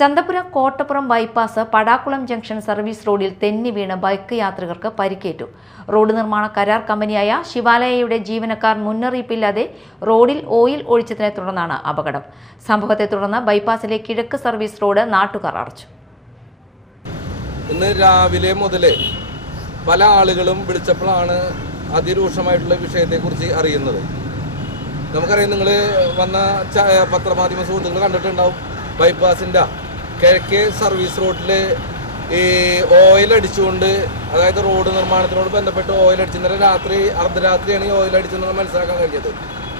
Chandapura Kottappuram bypass Padakkulam junction service റോഡിൽ തെന്നി വീണ് ബൈക്ക് യാത്രികർക്ക് പരിക്കേറ്റു. റോഡ് നിർമ്മാണ കരാർ കമ്പനിയായ ശിവാലയയുടെ ജീവനക്കാർ മുന്നറിയിപ്പില്ലാതെ റോഡിൽ ഓയിൽ ഒഴിച്ചതിനെ തുടർന്നാണ് അപകടം. സംഭവത്തെ തുടർന്ന് ബൈപ്പാസിലെ കിഴക്ക് സർവീസ് റോഡ് നാട്ടുകാർ അടച്ചു. ഇന്ന് രാവിലെ മുതലേ പല ആളുകളും വിളിച്ചപ്പോഴാണ് അതിരൂക്ഷമായിട്ടുള്ള വിഷയത്തെക്കുറിച്ച് അറിയുന്നത്. നമുക്കറിയാം, നിങ്ങൾ വന്ന പത്രമാധ്യമ സുഹൃത്തുക്കൾ കണ്ടിട്ടുണ്ടാവും. ബൈപ്പാസിൻ്റെ കിഴക്കേ സർവീസ് റോഡിൽ ഈ ഓയിൽ അടിച്ചുകൊണ്ട്, അതായത് റോഡ് നിർമ്മാണത്തിനോട് ബന്ധപ്പെട്ട് ഓയിൽ അടിച്ചു. ഇന്നലെ അർദ്ധരാത്രിയാണ് ഈ ഓയിൽ അടിച്ചെന്ന് മനസ്സിലാക്കാൻ കഴിഞ്ഞത്.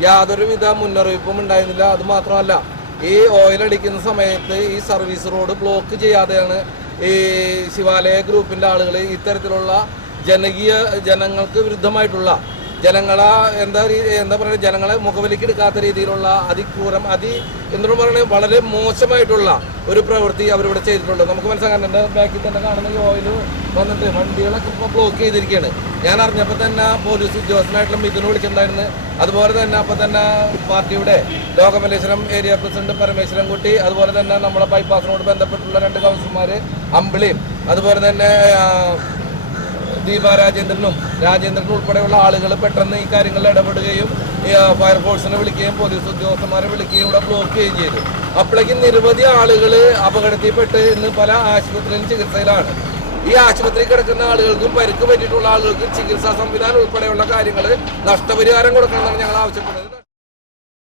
യാതൊരുവിധ മുന്നറിയിപ്പും ഉണ്ടായിരുന്നില്ല. അതുമാത്രമല്ല, ഈ ഓയിൽ അടിക്കുന്ന സമയത്ത് ഈ സർവീസ് റോഡ് ബ്ലോക്ക് ചെയ്യാതെയാണ് ഈ ശിവാലയ ഗ്രൂപ്പിൻ്റെ ആളുകൾ ഇത്തരത്തിലുള്ള ജനങ്ങൾക്ക് വിരുദ്ധമായിട്ടുള്ള എന്താ പറയുക, ജനങ്ങളെ മുഖവിലേക്കെടുക്കാത്ത രീതിയിലുള്ള അതിക്രൂരം എന്തുകൊണ്ട് പറയുന്നത് വളരെ മോശമായിട്ടുള്ള ഒരു പ്രവൃത്തി അവരിവിടെ ചെയ്തിട്ടുണ്ട്. നമുക്ക് മനസ്സിലാക്കാൻ എൻ്റെ ബാക്കിൽ തന്നെ കാണുന്ന ഈ ഓയിൽ വന്നിട്ട് വണ്ടികളൊക്കെ ഇപ്പോൾ ബ്ലോക്ക് ചെയ്തിരിക്കുകയാണ്. ഞാൻ അറിഞ്ഞപ്പോൾ തന്നെ പോലീസ് ഉദ്യോഗസ്ഥനായിട്ടുള്ള മിഥുനെ വിളിച്ചിട്ടുണ്ടായിരുന്നു. അതുപോലെ തന്നെ അപ്പോൾ തന്നെ പാർട്ടിയുടെ ലോകമല്ലേശ്വരം ഏരിയ പ്രസിഡന്റ് പരമേശ്വരൻകുട്ടി, അതുപോലെ തന്നെ നമ്മുടെ ബൈപ്പാസിനോട് ബന്ധപ്പെട്ടുള്ള 2 കൗൺസിലർമാർ അമ്പിളിയും, അതുപോലെ തന്നെ ദീപ രാജേന്ദ്രനും ഉൾപ്പെടെയുള്ള ആളുകൾ പെട്ടെന്ന് ഈ കാര്യങ്ങളിൽ ഇടപെടുകയും ഫയർഫോഴ്സിനെ വിളിക്കുകയും പോലീസ് ഉദ്യോഗസ്ഥന്മാരെ വിളിക്കുകയും ഇവിടെ ബ്ലോക്ക് ചെയ്യുകയും ചെയ്തു. അപ്പോഴേക്കും നിരവധി ആളുകൾ അപകടത്തിൽപ്പെട്ട് ഇന്ന് പല ആശുപത്രിയിലും ചികിത്സയിലാണ്. ഈ ആശുപത്രിയിൽ കിടക്കുന്ന ആളുകൾക്കും പരിക്ക് പറ്റിയിട്ടുള്ള ആളുകൾക്കും ചികിത്സാ സംവിധാനം ഉൾപ്പെടെയുള്ള കാര്യങ്ങൾ നഷ്ടപരിഹാരം കൊടുക്കണമെന്നാണ് ഞങ്ങൾ ആവശ്യപ്പെടുന്നത്.